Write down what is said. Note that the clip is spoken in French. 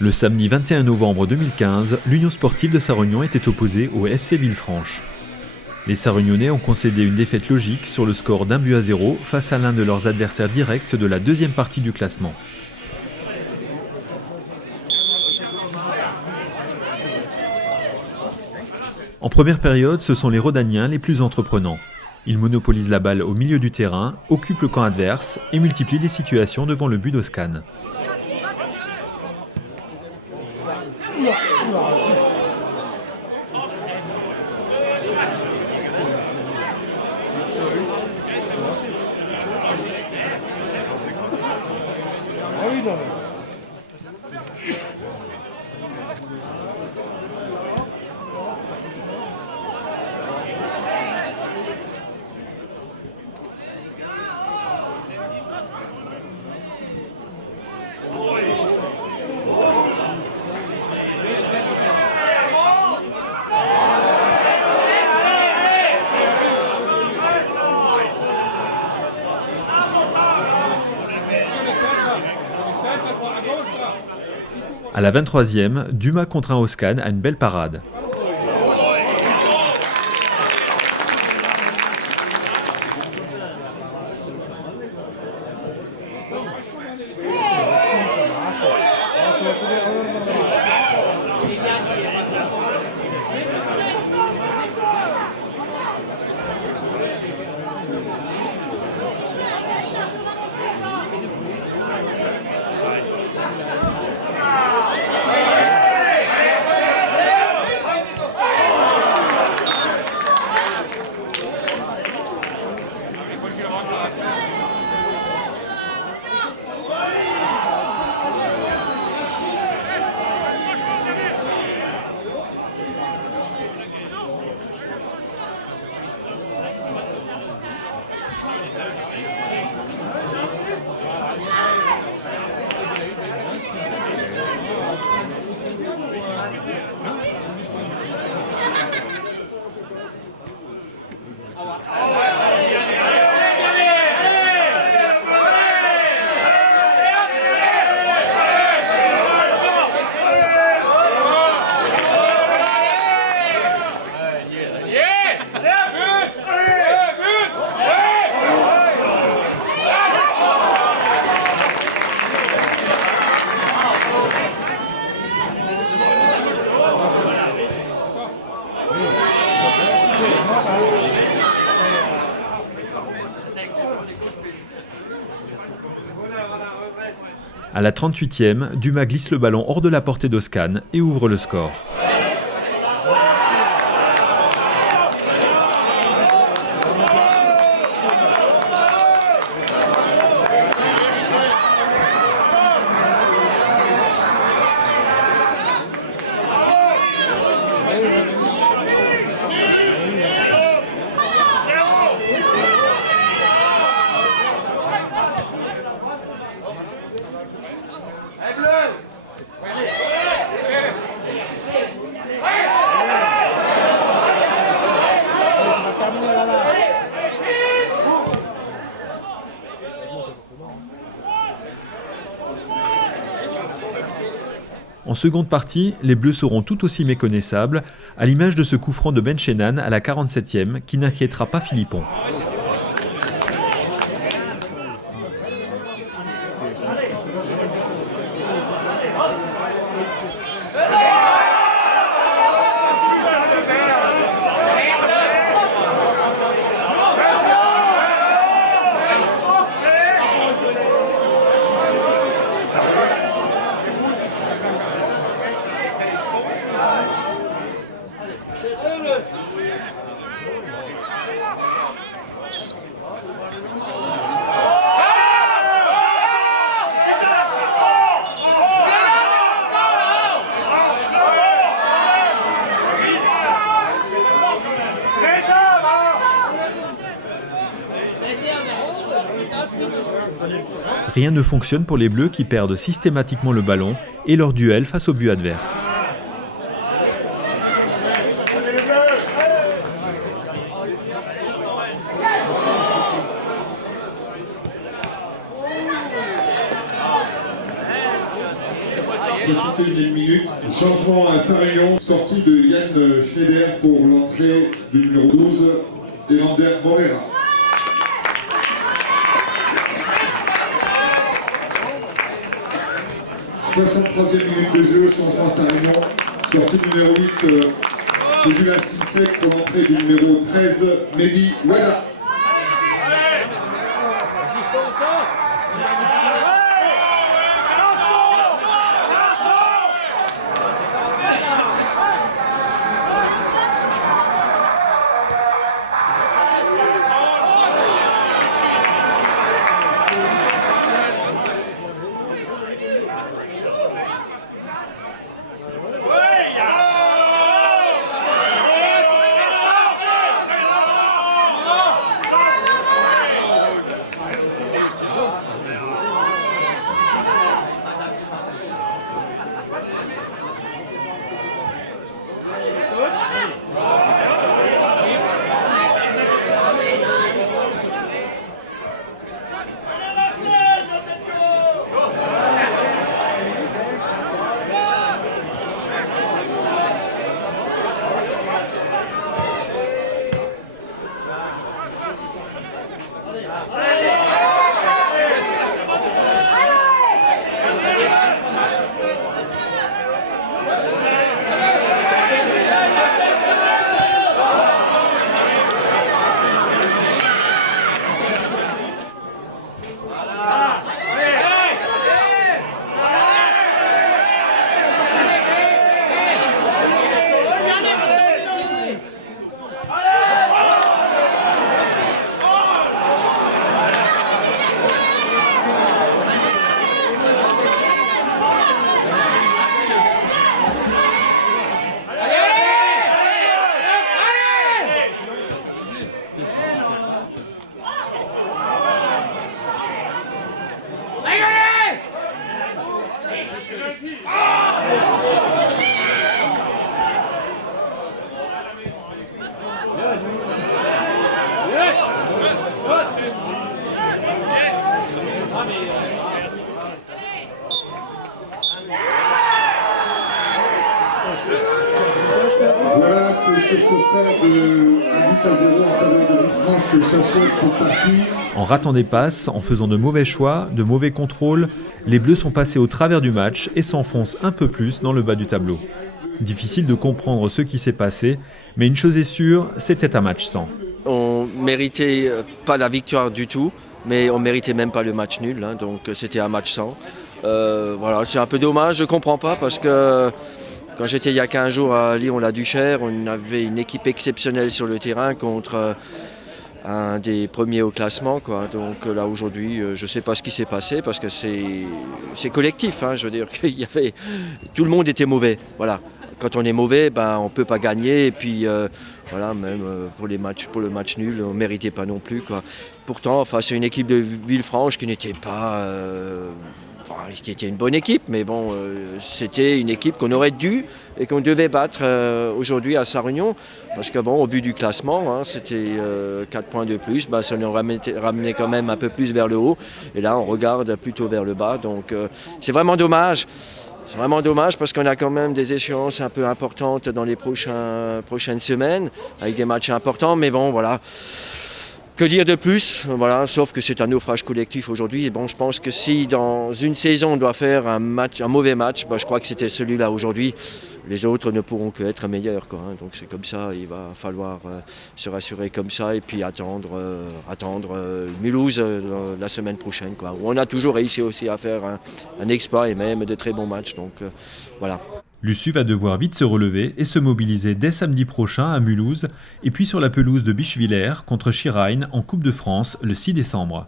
Le samedi 21 novembre 2015, l'Union sportive de Sarre-Union était opposée au FC Villefranche. Les Sarre-Unionnais ont concédé une défaite logique sur le score d'1-0 face à l'un de leurs adversaires directs de la deuxième partie du classement. En première période, ce sont les Rodaniens les plus entreprenants. Ils monopolisent la balle au milieu du terrain, occupent le camp adverse et multiplient les situations devant le but d'Oscan. À la 23e, Dumas contraint Oscan à une belle parade. À la 38e, Dumas glisse le ballon hors de la portée d'Oscan et ouvre le score. En seconde partie, les Bleus seront tout aussi méconnaissables, à l'image de ce coup franc de Ben Shenan à la 47e qui n'inquiétera pas Philippon. Rien ne fonctionne pour les Bleus qui perdent systématiquement le ballon et leur duel face au but adverse. 61 minutes. Changement à Sarre-Union, sortie de Yann Schneider pour l'entrée du numéro 12, Elander Morera. « 63e minute de jeu, changement à Sarre-Union, sortie du numéro 8, Julien Sissek pour l'entrée du numéro 13, Mehdi Wada. Voilà, c'est sur ce score de 1-0 en faveur de Villefranche que s'achève cette partie. En ratant des passes, en faisant de mauvais choix, de mauvais contrôles, les Bleus sont passés au travers du match et s'enfoncent un peu plus dans le bas du tableau. Difficile de comprendre ce qui s'est passé, mais une chose est sûre, c'était un match sans. On méritait pas la victoire du tout, mais on méritait même pas le match nul, hein, donc c'était un match sans. Voilà, c'est un peu dommage, je comprends pas parce que quand j'étais il y a 15 jours à Lyon-la-Duchère, on avait une équipe exceptionnelle sur le terrain contre un des premiers au classement, quoi. Donc là aujourd'hui, je ne sais pas ce qui s'est passé parce que c'est collectif, hein, je veux dire tout le monde était mauvais. Voilà. Quand on est mauvais, ben, on ne peut pas gagner et puis voilà, même pour le match nul, on ne méritait pas non plus, quoi. Pourtant, face à une équipe de Villefranche qui n'était pas qui était une bonne équipe, mais bon, c'était une équipe qu'on aurait dû et qu'on devait battre aujourd'hui à Sarre-Union, parce que bon, au vu du classement, hein, c'était 4 points de plus, bah, ça nous ramenait quand même un peu plus vers le haut, et là on regarde plutôt vers le bas, donc c'est vraiment dommage. C'est vraiment dommage parce qu'on a quand même des échéances un peu importantes dans les prochaines semaines, avec des matchs importants, mais bon, voilà. Que dire de plus, voilà, sauf que c'est un naufrage collectif aujourd'hui. Et bon, je pense que si dans une saison on doit faire un mauvais match, bah, je crois que c'était celui-là aujourd'hui. Les autres ne pourront que être meilleurs, quoi, hein. Donc c'est comme ça, il va falloir se rassurer comme ça et puis attendre Mulhouse la semaine prochaine, quoi, où on a toujours réussi aussi à faire un exploit et même de très bons matchs. Donc voilà. L'USU va devoir vite se relever et se mobiliser dès samedi prochain à Mulhouse et puis sur la pelouse de Bischwiller contre Schirheim en Coupe de France le 6 décembre.